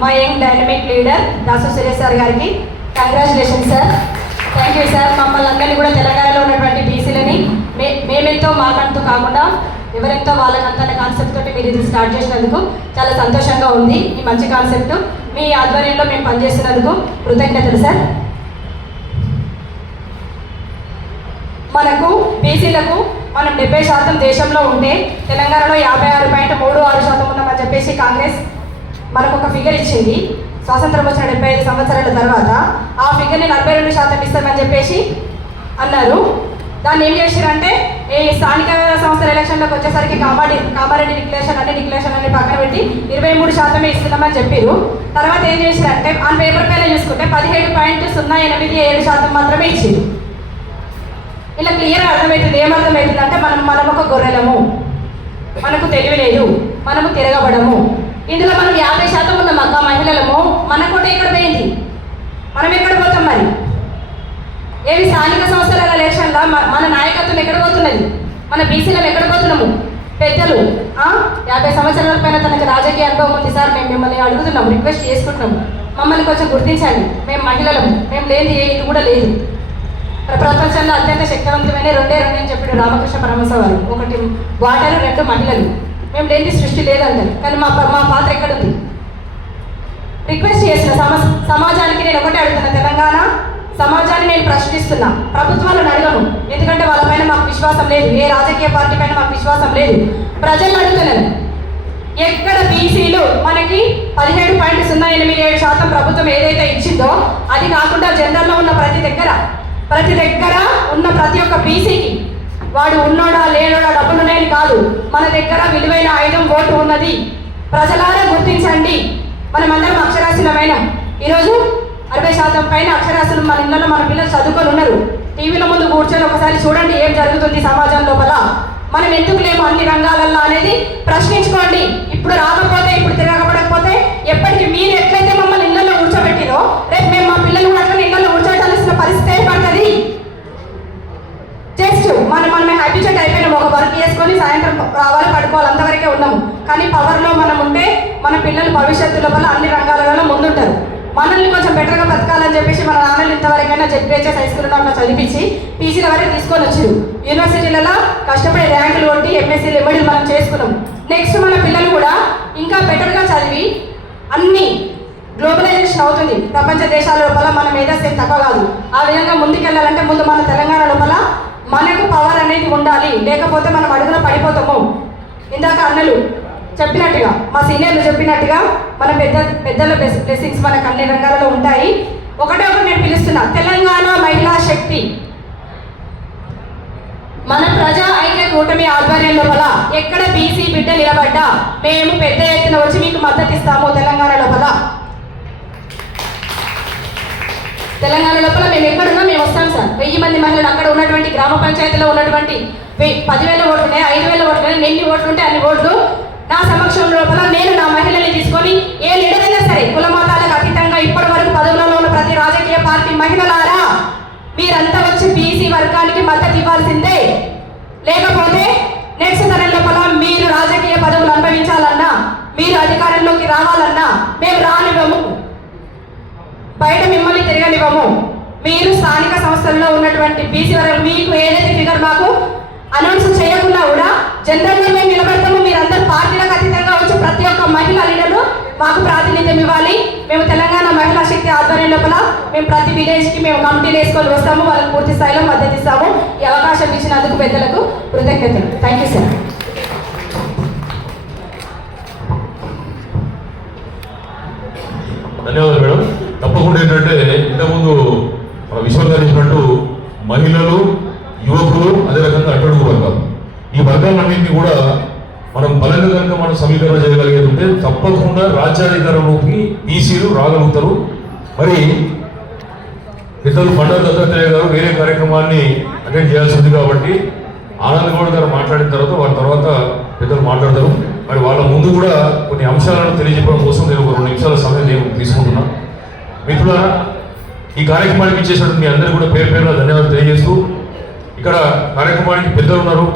మా young dynamic leader Dasu Suresh sir గారికి congratulation sir thank you sir మమ్మల్ని అందరినీ కూడా తెలంగాణలో ఉన్నటువంటి బీసీలని మే మేమెంతో మాట్లాడుతూ కాకుండా ఎవరెంతో వాళ్ళకంత కాన్సెప్ట్ తోటి మీరు ఇది స్టార్ట్ చేసినందుకు చాలా సంతోషంగా ఉంది. ఈ మంచి కాన్సెప్ట్ మీ ఆధ్వర్యంలో మేము పనిచేస్తున్నందుకు కృతజ్ఞతలు సార్ మనకు బీసీలకు మనం డెబ్బై శాతం దేశంలో ఉంటే తెలంగాణలో యాభై ఆరు పాయింట్ మూడు ఆరు శాతం ఉన్నామని చెప్పేసి కాంగ్రెస్ మనకు ఒక ఫిగర్ ఇచ్చింది. స్వాతంత్రం వచ్చిన డెబ్బై ఐదు సంవత్సరాల తర్వాత ఆ ఫిగర్ని నలభై రెండు శాతం ఇస్తామని చెప్పేసి అన్నారు. దాన్ని ఏం చేశారంటే ఈ స్థానిక సంస్థల ఎలక్షన్లకు వచ్చేసరికి కామారెడ్డి కామారెడ్డి డిక్లరేషన్ అన్ని డిక్లరేషన్ అన్ని పక్కన పెట్టి ఇరవై మూడు శాతమే ఇస్తున్నామని చెప్పారు తర్వాత ఏం చేశారంటే ఆ పేపర్ పైన చూసుకుంటే పదిహేడు పాయింట్ సున్నా ఎనిమిది ఏడు శాతం మాత్రమే ఇచ్చింది. ఇలా క్లియర్ అర్థమవుతుంది. ఏమర్థమవుతుంది అంటే మనం మనం ఒక గొర్రెలము. మనకు తెలివి లేదు. మనము తిరగబడము. ఇందులో మనం యాభై శాతం ఉన్న మగ మహిళలము మన కోట ఎక్కడ పోయింది? మనం ఎక్కడ పోతాం మరి? ఏవి స్థానిక సంస్థల ఎలక్షన్లో మన నాయకత్వం ఎక్కడ పోతున్నది? మన బీసీలం ఎక్కడ పోతున్నాము? పెద్దలు యాభై సంవత్సరాల పైన తనకు రాజకీయ అనుభవం ఉంది సార్ మేము మిమ్మల్ని అడుగుతున్నాం రిక్వెస్ట్ చేసుకుంటున్నాము. మమ్మల్ని కొంచెం గుర్తించండి మేము మహిళలము మేము లేని ఏ ఇది కూడా లేదు. ప్రపంచంలో అత్యంత శక్తివంతమైన రెండే రెండు అని చెప్పాడు రామకృష్ణ పరమహంస వారు ఒకటి వాటర్ రెండు మహిళలు. మేము లేని సృష్టి లేదంటారు. కానీ మా మా పాత్ర ఎక్కడ ఉంది రిక్వెస్ట్ చేసిన సమ సమాజానికి నేను ఒకటే అడుగుతున్నా. తెలంగాణ సమాజాన్ని నేను ప్రశ్నిస్తున్నా. ప్రభుత్వాలను అడగను ఎందుకంటే వాళ్ళపైన మాకు విశ్వాసం లేదు. ఏ రాజకీయ పార్టీ పైన మాకు విశ్వాసం లేదు. ప్రజలు అడుగుతున్నాను ఎక్కడ బీసీలు మనకి పదిహేడు పాయింట్ సున్నా ఎనిమిది ఏడు శాతం ప్రభుత్వం ఏదైతే ఇచ్చిందో అది కాకుండా జనరల్లో ఉన్న ప్రతి దగ్గర ప్రతి దగ్గర ఉన్న ప్రతి ఒక్క బీసీకి వాడు ఉన్నోడా లేనోడా డబ్బులున్నాయని కాదు. మన దగ్గర విలువైన ఆయుధం ఓటు ఉన్నది. ప్రజలారా గుర్తించండి. మనమందరం అక్షరాస్యులమైన. ఈరోజు అరవై శాతం పైన అక్షరాస్యులు మన ఇళ్ళలో మన పిల్లలు చదువుకొని ఉన్నారు. టీవీల ముందు కూర్చొని ఒకసారి చూడండి ఏం జరుగుతుంది సమాజం లోపల. మనం ఎందుకు లేము అన్ని రంగాలల్లో అనేది ప్రశ్నించుకోండి. ఇప్పుడు రాకపోతే ఇప్పుడు తిరగబడకపోతే ఎప్పటికీ మీరు ఎట్లయితే మమ్మల్ని ఇళ్ళల్లో కూర్చోబెట్టిరో రేపు మేము మా పిల్లలు ఉన్నాము పవర్లో మనం ఉంటే మన పిల్లలు భవిష్యత్తు లోపల అన్ని రంగాలలో ముందుంటారు. మనల్ని కొంచెం బెటర్గా బతకాలని చెప్పేసి మన నాన్నలు ఇంతవరకైనా జెడ్పిహెచ్ఎస్ హై స్కూల్లో అట్లా చదివించి పీజీల వరకు తీసుకొని వచ్చారు. యూనివర్సిటీలలో కష్టపడి ర్యాంకులు కొట్టి ఎంఎస్సీలు ఎంఎడీలు మనం చేసుకున్నాం. నెక్స్ట్ మన పిల్లలు కూడా ఇంకా బెటర్గా చదివి అన్ని గ్లోబలైజేషన్ అవుతుంది. ప్రపంచ దేశాల లోపల మన మేధస్సు తక్కువ కాదు. ఆ విధంగా ముందుకెళ్ళాలంటే ముందు మన తెలంగాణ లోపల మనకు పవర్ అనేది ఉండాలి. లేకపోతే మనం అడుగులో పడిపోతుంది చెప్పినట్టుగా మా సీనియర్లు చెప్పినట్టుగా మన పెద్ద పెద్దల బ్లెస్సింగ్స్ మనకు అన్ని రంగాలలో ఉంటాయి. ఒకటే ఒకటి నేను పిలుస్తున్నా తెలంగాణ మహిళా శక్తి. మన ప్రజా ఐక్య కూటమి ఆధ్వర్యం లోపల ఎక్కడ బీసీ బిడ్డ నిలబడ్డా మేము పెద్ద ఎత్తున వచ్చి మీకు మద్దతు ఇస్తాము తెలంగాణ లోపల. తెలంగాణ లోపల మేము ఎక్కడున్నా? మేము వస్తాం సార్. వెయ్యి మంది మహిళలు అక్కడ ఉన్నటువంటి గ్రామ పంచాయతీలో ఉన్నటువంటి వెయ్యి- పదివేల ఓట్లున్నాయి ఐదు వేల ఓట్లున్నాయి ఎన్ని ఓట్లు ఉంటే అన్ని ఓట్లు నా సమక్షం లోపల నేను నా మహిళల్ని తీసుకొని ఏ లీడరైనా సరే కుల మతాలకు అతీతంగా ఇప్పటి వరకు పదవులలో ఉన్న ప్రతి రాజకీయ పార్టీ మహిళలారా మీరంతా వచ్చి బీసీ వర్గానికి మద్దతు ఇవ్వాల్సిందే. లేకపోతే నెక్స్ట్ తరం లోపల మీరు రాజకీయ పదవులు అనుభవించాలన్నా మీరు అధికారంలోకి రావాలన్నా మేము రానివ్వము. బయట మిమ్మల్ని తిరగనివ్వము. మీరు స్థానిక సంస్థల్లో ఉన్నటువంటి బీసీ వర్గం మీకు ఏదైతే ఫిగర్ మాకు అనౌన్స్ చేయకుండా కూడా జనరల్గా మేము నిలబడతాము. మీరందరూ పార్టీలకు అతీతంగా వచ్చి ప్రతి ఒక్క మహిళ లీడరు మాకు ప్రాతినిధ్యం ఇవ్వాలి. మేము తెలంగాణ మహిళా శక్తి ఆధ్వర్యం లోపల మేము ప్రతి విలేజ్కి మేము కమిటీలు వేసుకొని వస్తాము. వాళ్ళకి పూర్తి స్థాయిలో మద్దతు ఇస్తాము ఈ అవకాశం ఇచ్చినందుకు పెద్దలకు కృతజ్ఞతలు. థ్యాంక్ యూ సార్ ధన్యవాదాలు మేడం. తప్పకుండా ఏంటంటే ఇంతకుముందు మన చెప్పినట్టు మహిళలు చట్టాలన్నింటినీ కూడా మనం బలంగా కనుక మనం సమీకరణ చేయగలిగేది ఉంటే తప్పకుండా రాజ్యాధికారంలోకి బీసీలు రాగలుగుతారు. మరి ఇద్దరు పండుగ దత్తాత్రేయ గారు వేరే కార్యక్రమాన్ని అటెండ్ చేయాల్సి ఉంది కాబట్టి ఆనంద్ గౌడ్ గారు మాట్లాడిన తర్వాత వారి తర్వాత పెద్దలు మాట్లాడతారు. మరి వాళ్ళ ముందు కూడా కొన్ని అంశాలను తెలియజెప్పడం కోసం నేను ఒక రెండు నిమిషాల సమయం నేను తీసుకుంటున్నాను మిత్రులారా ఈ కార్యక్రమానికి ఇచ్చేసినట్టు మీ అందరూ కూడా పేరు పేరున ధన్యవాదాలు తెలియజేస్తూ ఇక్కడ కార్యక్రమానికి పెద్దలు ఉన్నారు.